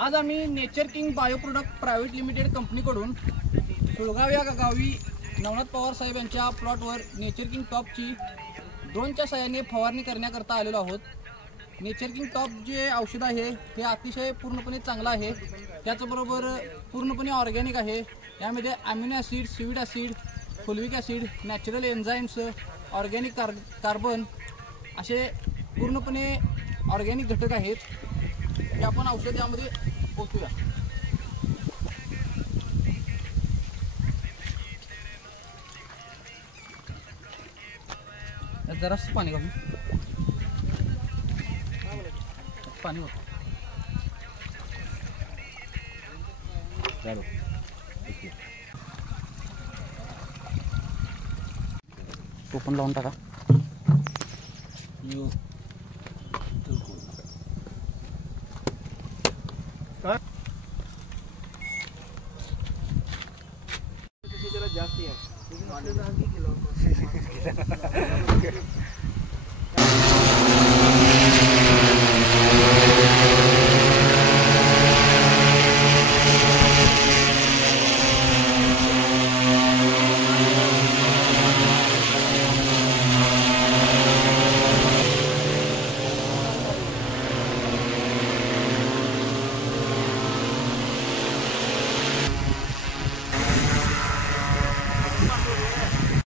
आज आम्ही nature king bio product private limited कंपनीकडून सुळगाव या गावी नवनाथ पवार साहेब यांच्या प्लॉटवर नेचर किंग टॉपची ड्रोनच्या सहाय्याने फवारणी करण्याकरता आलेलो आहोत। नेचर किंग टॉप जे औषध आहे हे अतिशय पूर्णपणे चांगलं आहे, त्याचबरोबर पूर्णपणे ऑर्गॅनिक आहे। यामध्ये amino acid, seaweed acid, फुलविक acid, natural enzymes, organic carbon असे पूर्णपणे ऑर्गॅनिक घटक आहेत। हे आपण औषध यामध्ये पोचूया। जरासं पाणी घालून पाणी होतं तो पण लावून टाका। जास्ती आहे